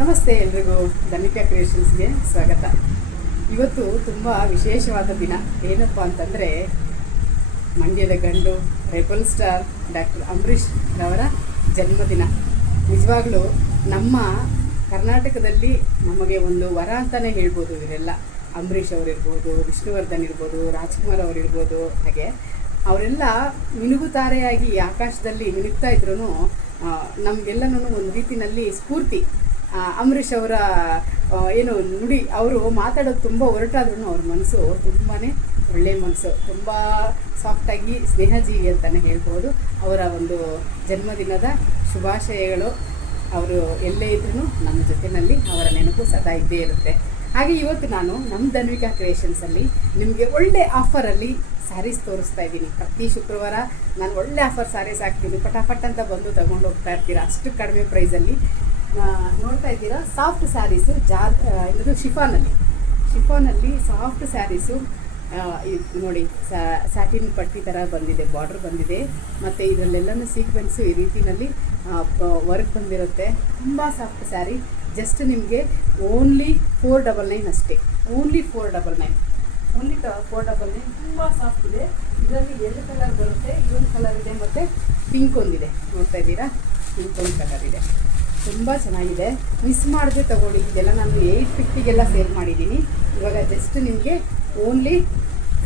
ನಮಸ್ತೆ ಎಲ್ರಿಗೂ ಧನಿಕಾ ಕ್ರಿಯೇಷನ್ಸ್ಗೆ ಸ್ವಾಗತ. ಇವತ್ತು ತುಂಬ ವಿಶೇಷವಾದ ದಿನ. ಏನಪ್ಪ ಅಂತಂದರೆ ಮಂಡ್ಯದ ಗಂಡು ರೆಬಲ್ ಸ್ಟಾರ್ ಡಾಕ್ಟರ್ ಅಂಬರೀಷ್ ರವರ ಜನ್ಮದಿನ. ನಿಜವಾಗ್ಲೂ ನಮ್ಮ ಕರ್ನಾಟಕದಲ್ಲಿ ನಮಗೆ ಒಂದು ವರ ಅಂತಲೇ ಹೇಳ್ಬೋದು. ಇವರೆಲ್ಲ ಅಂಬರೀಷ್ ಅವರಿರ್ಬೋದು, ವಿಷ್ಣುವರ್ಧನ್ ಇರ್ಬೋದು, ರಾಜ್ಕುಮಾರ್ ಅವರಿರ್ಬೋದು, ಹಾಗೆ ಅವರೆಲ್ಲ ಮಿನುಗುತಾರೆಯಾಗಿ ಆಕಾಶದಲ್ಲಿ ಮಿನುಗ್ತಾ ಇದ್ರೂ ನಮಗೆಲ್ಲನೂ ಒಂದು ರೀತಿಯಲ್ಲಿ ಸ್ಫೂರ್ತಿ. ಅಂಬರೀಷ್ ಅವರ ಏನು ನುಡಿ, ಅವರು ಮಾತಾಡೋದು ತುಂಬ ಹೊರಟಾದ್ರೂ ಅವ್ರ ಮನಸ್ಸು ತುಂಬಾ ಒಳ್ಳೆಯ ಮನಸ್ಸು, ತುಂಬ ಸಾಫ್ಟಾಗಿ ಸ್ನೇಹಜೀವಿ ಅಂತಲೇ ಹೇಳ್ಬೋದು. ಅವರ ಒಂದು ಜನ್ಮದಿನದ ಶುಭಾಶಯಗಳು. ಅವರು ಎಲ್ಲೇ ಇದ್ರೂ ನಮ್ಮ ಜೊತೆಯಲ್ಲಿ ಅವರ ನೆನಪು ಸದಾ ಇದ್ದೇ ಇರುತ್ತೆ. ಹಾಗೆ ಇವತ್ತು ನಾನು ನಮ್ಮ ಧನ್ವಿಕಾ ಕ್ರಿಯೇಷನ್ಸಲ್ಲಿ ನಿಮಗೆ ಒಳ್ಳೆ ಆಫರಲ್ಲಿ ಸ್ಯಾರೀಸ್ ತೋರಿಸ್ತಾ ಇದ್ದೀನಿ. ಪ್ರತಿ ಶುಕ್ರವಾರ ನಾನು ಒಳ್ಳೆ ಆಫರ್ ಸ್ಯಾರೀಸ್ ಹಾಕ್ತೀನಿ. ಪಟಾಪಟ್ ಅಂತ ಬಂದು ತೊಗೊಂಡು ಹೋಗ್ತಾ ಇರ್ತೀರ. ಅಷ್ಟು ಕಡಿಮೆ ಪ್ರೈಸಲ್ಲಿ ನೋಡ್ತಾ ಇದ್ದೀರಾ. ಸಾಫ್ಟ್ ಸ್ಯಾರೀಸು ಇದು ಶಿಫಾನಲ್ಲಿ ಸಾಫ್ಟ್ ಸ್ಯಾರೀಸು ನೋಡಿ. ಸ್ಯಾಟಿನ್ ಪಟ್ಟಿ ಥರ ಬಂದಿದೆ, ಬಾರ್ಡ್ರ್ ಬಂದಿದೆ, ಮತ್ತು ಇದರಲ್ಲೆಲ್ಲನೂ ಸೀಕ್ವೆನ್ಸು ಈ ರೀತಿಯಲ್ಲಿ ವರ್ಕ್ ಬಂದಿರುತ್ತೆ. ತುಂಬ ಸಾಫ್ಟ್ ಸ್ಯಾರಿ. ಜಸ್ಟ್ ನಿಮಗೆ ಓನ್ಲಿ 499 ಅಷ್ಟೇ. ಓನ್ಲಿ 499 ತುಂಬ ಸಾಫ್ಟ್ ಇದೆ. ಇದರಲ್ಲಿ 2 ಕಲರ್ ಬರುತ್ತೆ. ಇದೊಂದು ಕಲರ್ ಇದೆ ಮತ್ತು ಪಿಂಕ್ ಒಂದಿದೆ. ನೋಡ್ತಾ ಇದ್ದೀರಾ, ಪಿಂಕ್ ಒಂದು ಕಲರ್ ಇದೆ. ತುಂಬ ಚೆನ್ನಾಗಿದೆ. ಮಿಸ್ ಮಾಡದೆ ತೊಗೊಳ್ಳಿ. ಇದೆಲ್ಲ ನಾನು 850ಗೆಲ್ಲ ಸೇಲ್ ಮಾಡಿದ್ದೀನಿ. ಇವಾಗ ಜಸ್ಟ್ ನಿಮಗೆ ಓನ್ಲಿ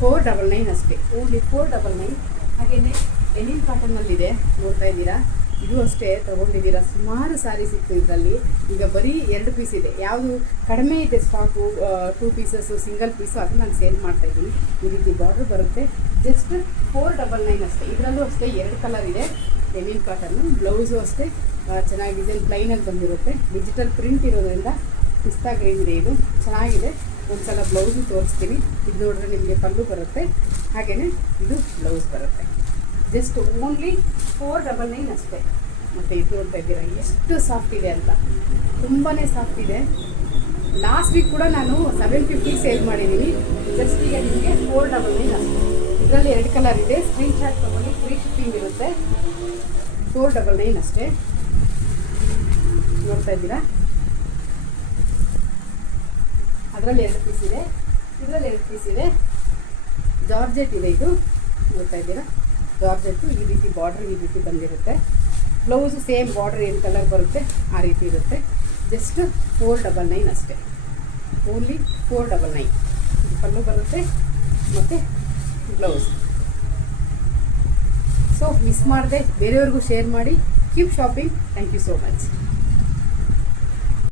499 ಅಷ್ಟೇ. ಓನ್ಲಿ 499. ಹಾಗೆಯೇ ಎನಿನ್ ಕಾಟನ್ನಲ್ಲಿದೆ, ನೋಡ್ತಾ ಇದ್ದೀರಾ. ಇದು ಅಷ್ಟೇ ತೊಗೊಂಡಿದ್ದೀರಾ. ಸುಮಾರು ಸ್ಯಾರೀಸ್ ಇತ್ತು ಇದರಲ್ಲಿ. ಈಗ ಬರೀ 2 ಪೀಸ್ ಇದೆ. ಯಾವುದು ಕಡಿಮೆ ಇದೆ ಸ್ಟಾಕು, 2 ಪೀಸಸ್ಸು, ಸಿಂಗಲ್ ಪೀಸು, ಅದು ನಾನು ಸೇಲ್ ಮಾಡ್ತಾಯಿದ್ದೀನಿ. ಈ ರೀತಿ ಬಾರ್ಡ್ರ್ ಬರುತ್ತೆ. ಜಸ್ಟ್ 499 ಅಷ್ಟೇ. ಇದರಲ್ಲೂ ಅಷ್ಟೇ 2 ಕಲರ್ ಇದೆ. ಎನಿನ್ ಕಾಟನ್ನು. ಬ್ಲೌಸು ಅಷ್ಟೇ ಚೆನ್ನಾಗಿ ಡಿಸೈನ್ ಪ್ಲೈನಲ್ಲಿ ಬಂದಿರುತ್ತೆ. ಡಿಜಿಟಲ್ ಪ್ರಿಂಟ್ ಇರೋದ್ರಿಂದ ಪಿಸ್ತಾ ಗ್ರೀನ್ ಇದೆ. ಇದು ಚೆನ್ನಾಗಿದೆ. ಒಂದು ಸಲ ಬ್ಲೌಸು ತೋರಿಸ್ತೀನಿ. ಇದು ನೋಡಿದ್ರೆ ನಿಮಗೆ ಪಲ್ಲು ಬರುತ್ತೆ, ಹಾಗೆಯೇ ಇದು ಬ್ಲೌಸ್ ಬರುತ್ತೆ. ಜಸ್ಟ್ ಓನ್ಲಿ 499 ಅಷ್ಟೇ. ಮತ್ತು ಇದು ನೋಡ್ತಾ ಇದ್ದೀರಾ ಎಷ್ಟು ಸಾಫ್ಟ್ ಇದೆ ಅಂತ. ತುಂಬಾ ಸಾಫ್ಟ್ ಇದೆ. ಲಾಸ್ಟ್ ವೀಕ್ ಕೂಡ ನಾನು 750 ಸೇಲ್ ಮಾಡಿದ್ದೀನಿ. ಜಸ್ಟ್ ಈಗ ನಿಮಗೆ 499 ಅಷ್ಟೇ. ಇದರಲ್ಲಿ 2 ಕಲರ್ ಇದೆ. ಸ್ಕ್ರೀನ್ ಶಾಟ್ ತೊಗೊಂಡು ಫ್ರೀ ಶಿಪ್ಪಿಂಗ್ ಇರುತ್ತೆ. 499 ಅಷ್ಟೇ. ನೋಡ್ತಾ ಇದ್ದೀರಾ. ಅದರಲ್ಲಿ 2 ಪೀಸ್ ಇದೆ, ಇದರಲ್ಲಿ 2 ಪೀಸ್ ಇದೆ. ಜಾರ್ಜೆಟ್ ಇದೆ ಇದು. ನೋಡ್ತಾ ಇದ್ದೀರಾ, ಜಾರ್ಜೆಟ್ಟು ಈ ರೀತಿ ಬಾರ್ಡ್ರ್ ಈ ರೀತಿ ಬಂದಿರುತ್ತೆ. ಬ್ಲೌಸು ಸೇಮ್ ಬಾರ್ಡ್ರ್ ಏನು ಕಲರ್ ಬರುತ್ತೆ ಆ ರೀತಿ ಇರುತ್ತೆ. ಜಸ್ಟ್ 499 ಅಷ್ಟೇ. ಓನ್ಲಿ 499. ಇದು ಪಲ್ಲು ಬರುತ್ತೆ ಮತ್ತು ಬ್ಲೌಸ್. ಸೊ ಮಿಸ್ ಮಾಡದೆ ಬೇರೆಯವ್ರಿಗೂ ಶೇರ್ ಮಾಡಿ. Keep shopping. Thank you so much.